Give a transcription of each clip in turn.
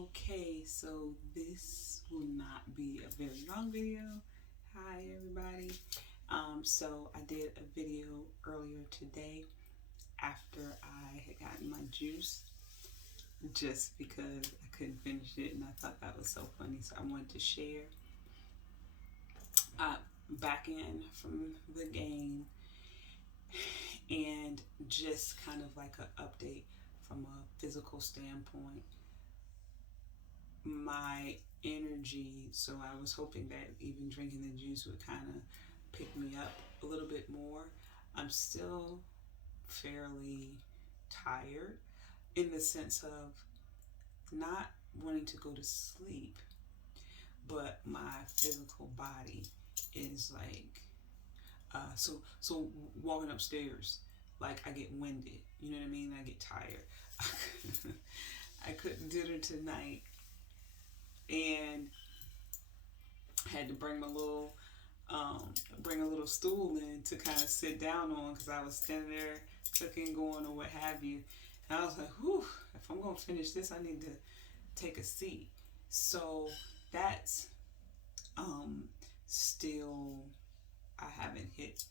Okay, so this will not be a very long video. Hi everybody. So I did a video earlier today after I had gotten my juice just because I couldn't finish it and I thought that was so funny. So I wanted to share. Back in from the game and just kind of like an update from a physical standpoint. My energy, so I was hoping that even drinking the juice would kind of pick me up a little bit more. I'm still fairly tired in the sense of not wanting to go to sleep, but my physical body is like so walking upstairs, like I get winded, you know what I mean? I get tired. I cooked dinner tonight and had to bring bring a little stool in to kind of sit down on because I was standing there cooking, going, or what have you. And I was like, whew, if I'm going to finish this, I need to take a seat. So that's still, I haven't hit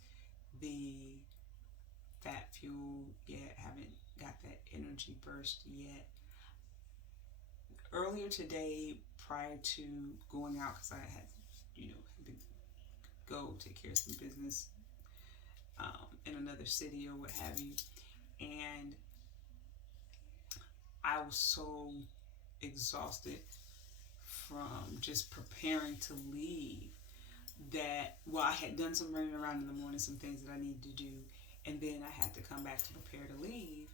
the fat fuel yet, haven't got that energy burst yet. Earlier today, prior to going out, because I had to go take care of some business in another city or what have you, and I was so exhausted from just preparing to leave that, well, I had done some running around in the morning, some things that I needed to do, and then I had to come back to prepare to leave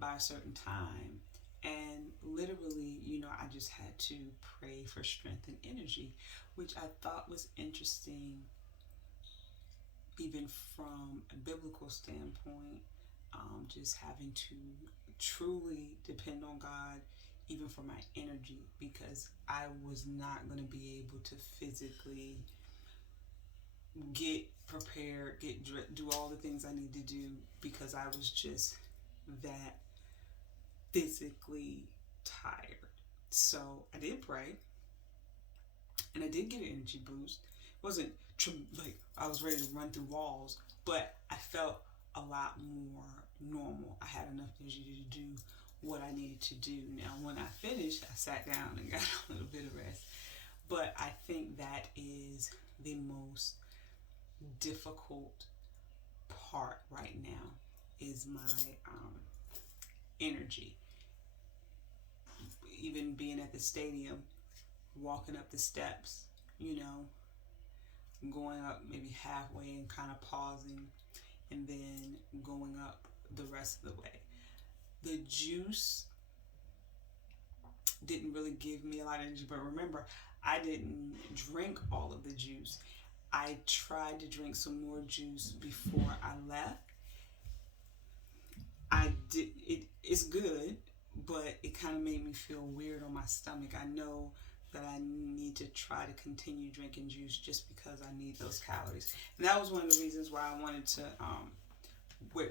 by a certain time. And literally, I just had to pray for strength and energy, which I thought was interesting, even from a biblical standpoint, just having to truly depend on God, even for my energy, because I was not going to be able to physically get prepared, do all the things I need to do because I was just that physically tired. So I did pray and I did get an energy boost. It wasn't like I was ready to run through walls, but I felt a lot more normal. I had enough energy to do what I needed to do. Now, when I finished, I sat down and got a little bit of rest. But I think that is the most difficult part right now is my energy. Even being at the stadium, walking up the steps, going up maybe halfway and kind of pausing and then going up the rest of the way. The juice didn't really give me a lot of energy, but remember, I didn't drink all of the juice. I tried to drink some more juice before I left. It's good, but it kind of made me feel weird on my stomach. I know that I need to try to continue drinking juice just because I need those calories. And that was one of the reasons why I wanted to,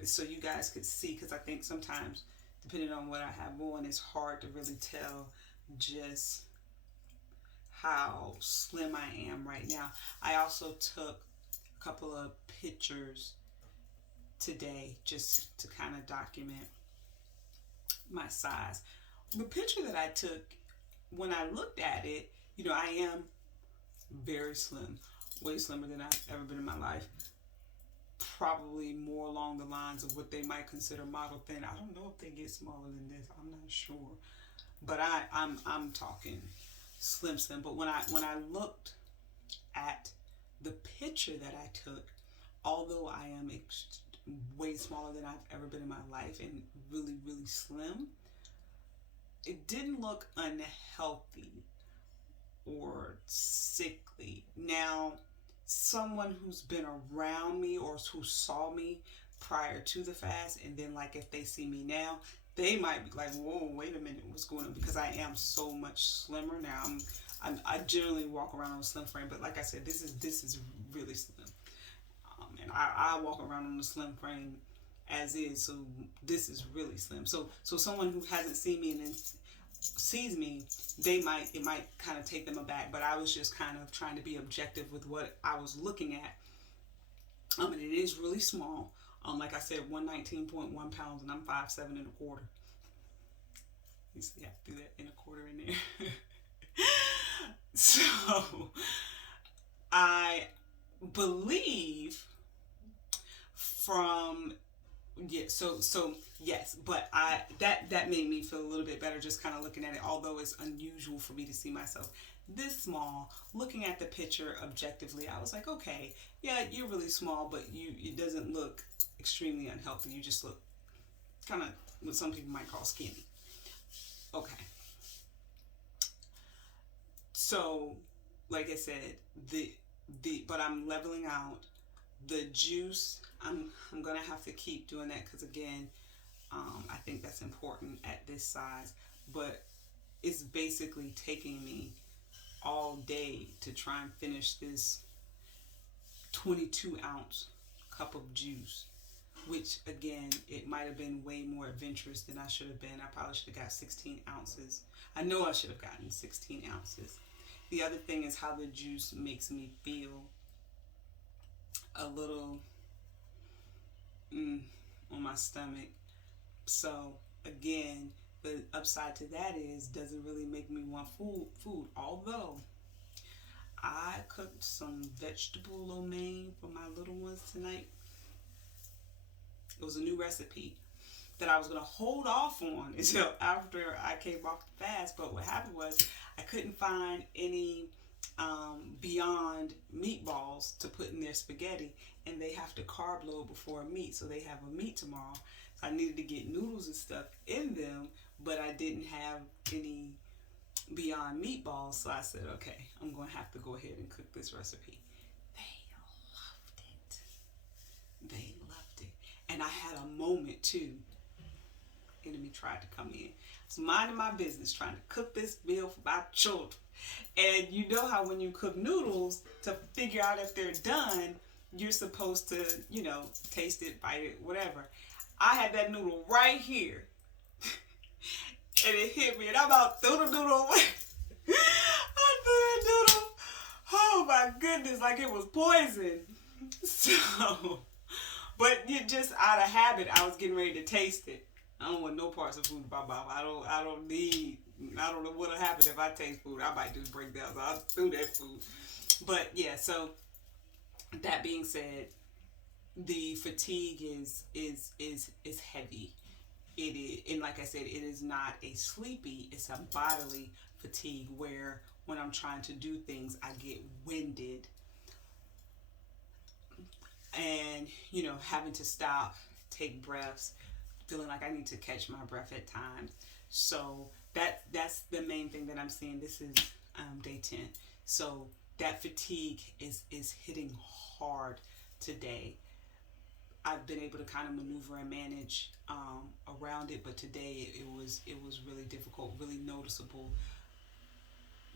so you guys could see, because I think sometimes, depending on what I have on, it's hard to really tell just how slim I am right now. I also took a couple of pictures today just to kind of document my size. The picture that I took, when I looked at it, I am very slim, way slimmer than I've ever been in my life. Probably more along the lines of what they might consider model thin. I don't know if they get smaller than this. I'm not sure, but I'm talking slim. But when I looked at the picture that I took, although I am way smaller than I've ever been in my life and really, really slim, it didn't look unhealthy or sickly. Now, someone who's been around me or who saw me prior to the fast, and then like if they see me now, they might be like, whoa, wait a minute, what's going on? Because I am so much slimmer now. I generally walk around on a slim frame, but like I said, this is really slim. And I walk around on a slim frame as is, so this is really slim. So someone who hasn't seen me and then sees me it might kind of take them aback, but I was just kind of trying to be objective with what I was looking at. And it is really small. Like I said, 119.1 pounds, and I'm 5'7" and a quarter. You see, I have to do that in a quarter in there. So I believe from so yes, but that made me feel a little bit better just kind of looking at it, although it's unusual for me to see myself this small. Looking at the picture objectively, I was like, okay, yeah, you're really small, but it doesn't look extremely unhealthy. You just look kind of what some people might call skinny. Okay. So, like I said, but I'm leveling out. The juice, I'm gonna have to keep doing that because again, I think that's important at this size. But it's basically taking me all day to try and finish this 22-ounce cup of juice, which again, it might have been way more adventurous than I should have been. I probably should have got 16 ounces. I know I should have gotten 16 ounces. The other thing is how the juice makes me feel a little on my stomach. So again, the upside to that is, does it really make me want food? Although I cooked some vegetable lo mein for my little ones tonight. It was a new recipe that I was going to hold off on until after I came off the fast. But what happened was I couldn't find any Beyond meatballs to put in their spaghetti, and they have to carb load before a meat, so they have a meat tomorrow. So I needed to get noodles and stuff in them, but I didn't have any Beyond meatballs, so I said, okay, I'm going to have to go ahead and cook this recipe. They loved it. They loved it. And I had a moment too. Enemy tried to come in. I was minding my business, trying to cook this meal for my children. And you know how when you cook noodles, to figure out if they're done, you're supposed to, taste it, bite it, whatever. I had that noodle right here. And it hit me, and I about threw the noodle away. I threw that noodle. Oh my goodness, like it was poison. So, but just out of habit, I was getting ready to taste it. I don't want no parts of food in my mouth. I don't know what'll happen if I taste food. I might just break down. So I threw that food. But yeah, so that being said, the fatigue is heavy. It is, and like I said, it is not a sleepy, it's a bodily fatigue where when I'm trying to do things, I get winded and, having to stop, take breaths, feeling like I need to catch my breath at times. So that's the main thing that I'm seeing. This is day 10. So that fatigue is hitting hard today. I've been able to kind of maneuver and manage around it, but today it was really difficult, really noticeable.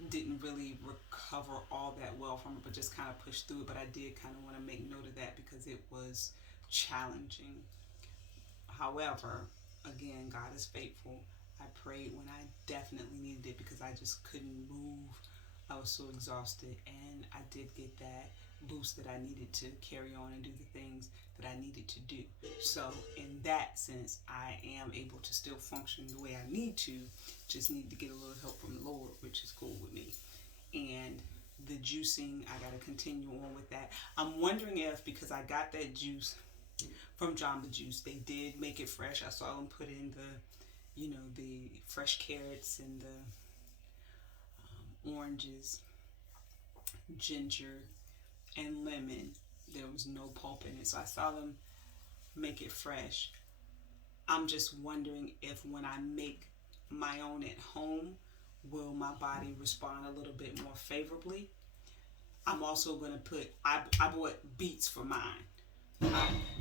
Didn't really recover all that well from it, but just kind of pushed through it. But I did kind of want to make note of that because it was challenging. However, again, God is faithful. I prayed when I definitely needed it because I just couldn't move. I was so exhausted, and I did get that boost that I needed to carry on and do the things that I needed to do. So in that sense, I am able to still function the way I need to, just need to get a little help from the Lord, which is cool with me. And the juicing, I got to continue on with that. I'm wondering if, because I got that juice from Jamba Juice, they did make it fresh. I saw them put in the fresh carrots and the oranges, ginger, and lemon. There was no pulp in it, so I saw them make it fresh. I'm just wondering if when I make my own at home, will my body respond a little bit more favorably. I'm also going to I bought beets for mine.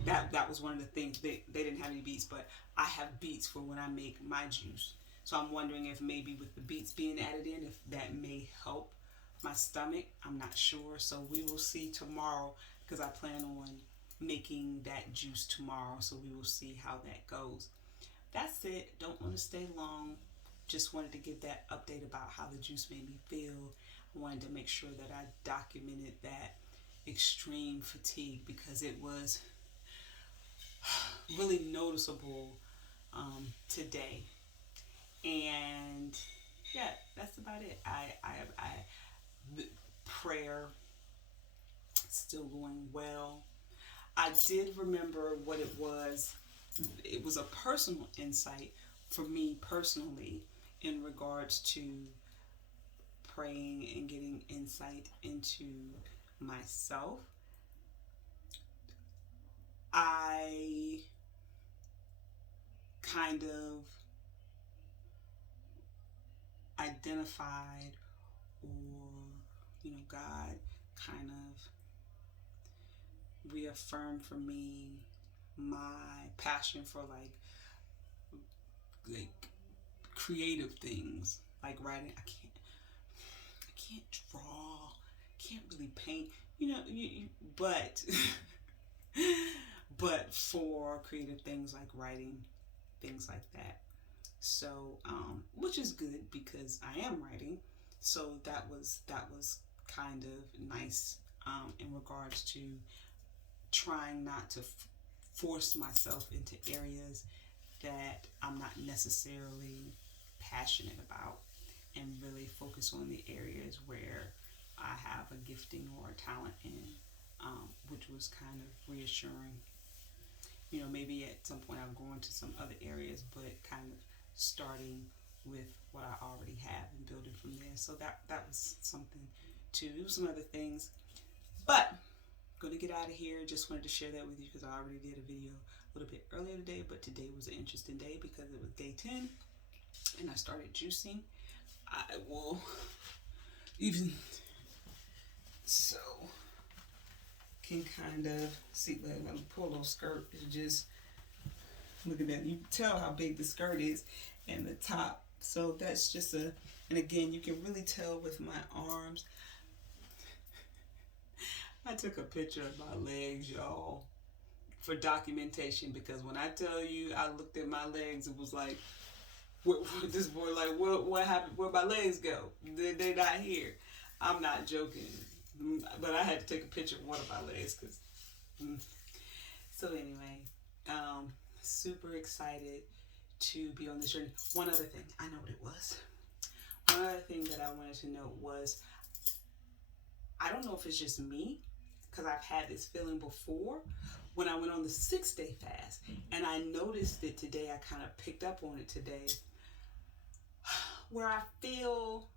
That was one of the things. They didn't have any beets, but I have beets for when I make my juice. So I'm wondering if maybe with the beets being added in, if that may help my stomach. I'm not sure. So we will see tomorrow because I plan on making that juice tomorrow. So we will see how that goes. That's it. Don't want to stay long. just wanted to give that update about how the juice made me feel. I wanted to make sure that I documented that extreme fatigue because it was really noticeable today. And yeah, that's about it. The prayer still going well. I did remember what it was. It was a personal insight for me personally in regards to praying and getting insight into myself. I kind of identified, or God kind of reaffirmed for me my passion for like creative things, like writing. I can't draw, can't really paint, but but for creative things like writing, things like that. So, which is good because I am writing. So that was kind of nice in regards to trying not to force myself into areas that I'm not necessarily passionate about, and really focus on the areas where I have a gifting or a talent in, which was kind of reassuring. Maybe at some point I'll go into some other areas, but kind of starting with what I already have and building from there. So that was something too. There was some other things, but I'm gonna get out of here. Just wanted to share that with you because I already did a video a little bit earlier today, but today was an interesting day because it was day 10 and I started juicing. I will even so can kind of see, like, when I pull a little skirt, it's just, look at that. You can tell how big the skirt is and the top. So that's just and again, you can really tell with my arms. I took a picture of my legs, y'all, for documentation, because when I tell you I looked at my legs, it was like, this boy, like, what happened? Where my legs go? They're not here. I'm not joking. But I had to take a picture of one of my legs. So anyway, super excited to be on this journey. One other thing, I know what it was. One other thing that I wanted to note was, I don't know if it's just me, because I've had this feeling before when I went on the 6-day fast, and I noticed it today. I kind of picked up on it today, where I feel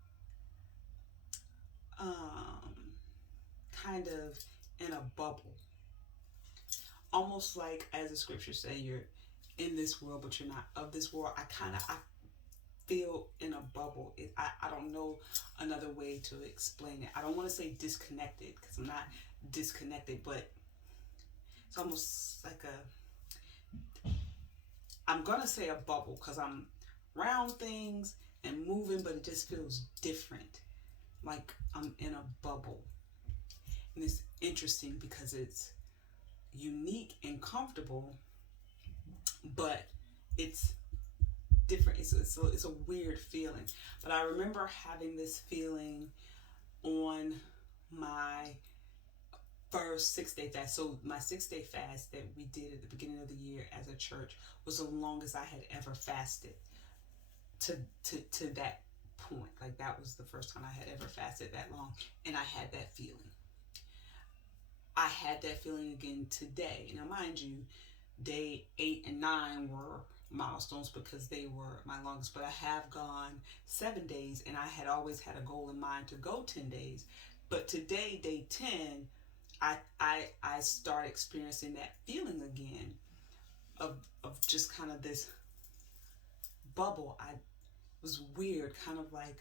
kind of in a bubble, almost like, as the scriptures say, you're in this world but you're not of this world. I feel in a bubble. I don't know another way to explain it. I don't want to say disconnected, because I'm not disconnected, but it's almost like I'm gonna say a bubble because I'm around things and moving, but it just feels different, like I'm in a bubble. And it's interesting because it's unique and comfortable, but it's different. It's a weird feeling. But I remember having this feeling on my first 6-day fast. So my 6-day fast that we did at the beginning of the year as a church was the longest I had ever fasted to that point. Like, that was the first time I had ever fasted that long, and I had that feeling. I had that feeling again today. Now, mind you, day 8 and 9 were milestones because they were my longest, but I have gone 7 days, and I had always had a goal in mind to go 10 days. But today, day 10, I start experiencing that feeling again of just kind of this bubble. I was weird, kind of like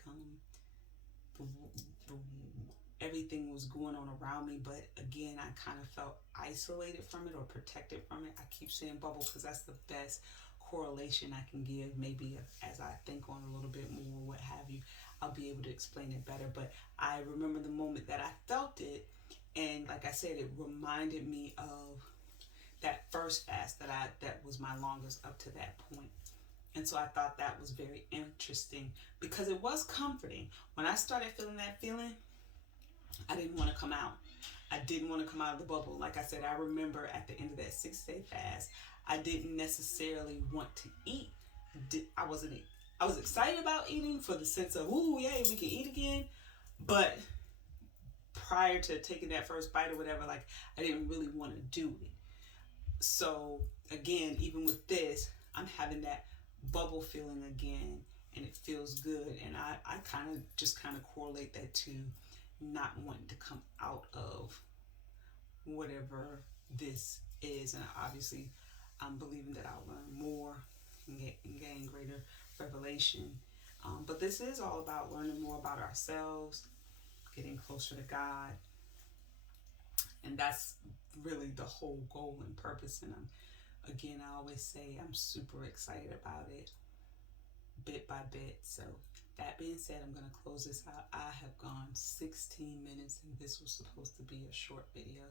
everything was going on around me, but again, I kind of felt isolated from it or protected from it. I keep saying bubble because that's the best correlation I can give. Maybe as I think on a little bit more, what have you, I'll be able to explain it better. But I remember the moment that I felt it, and like I said, it reminded me of that first fast that was my longest up to that point. And so I thought that was very interesting because it was comforting. When I started feeling that feeling, I didn't want to come out. I didn't want to come out of the bubble. Like I said, I remember at the end of that 6 day fast, I didn't necessarily want to eat. I wasn't. I was excited about eating for the sense of, ooh, yay, we can eat again. But prior to taking that first bite or whatever, like I didn't really want to do it. So again, even with this, I'm having that bubble feeling again, and it feels good. And I kind of correlate that to not wanting to come out of whatever this is. And obviously, I'm believing that I'll learn more and gain greater revelation. But this is all about learning more about ourselves, getting closer to God, and that's really the whole goal and purpose. And again, I always say I'm super excited about it, bit by bit. So that being said, I'm going to close this out. I have gone 16 minutes, and this was supposed to be a short video,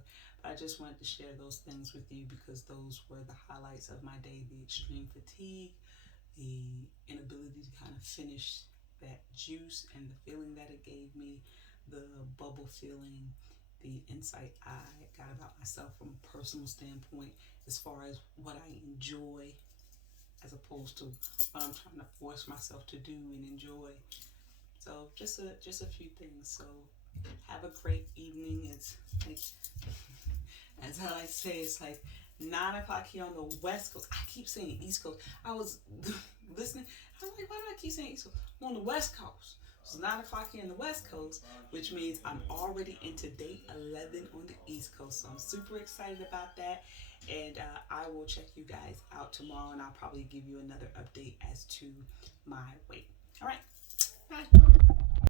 but I just wanted to share those things with you because those were the highlights of my day: the extreme fatigue, the inability to kind of finish that juice and the feeling that it gave me, the bubble feeling, the insight I got about myself from a personal standpoint as far as what I enjoy as opposed to what I'm trying to force myself to do and enjoy. So just a few things. So have a great evening. It's like, as I like to say, it's like 9 o'clock here on the West Coast. I keep saying East Coast. I was listening. I'm like, why do I keep saying East Coast? I'm on the West Coast. It's 9 o'clock here on the West Coast, which means I'm already into day 11 on the East Coast. So I'm super excited about that. And I will check you guys out tomorrow, and I'll probably give you another update as to my weight. All right. Bye.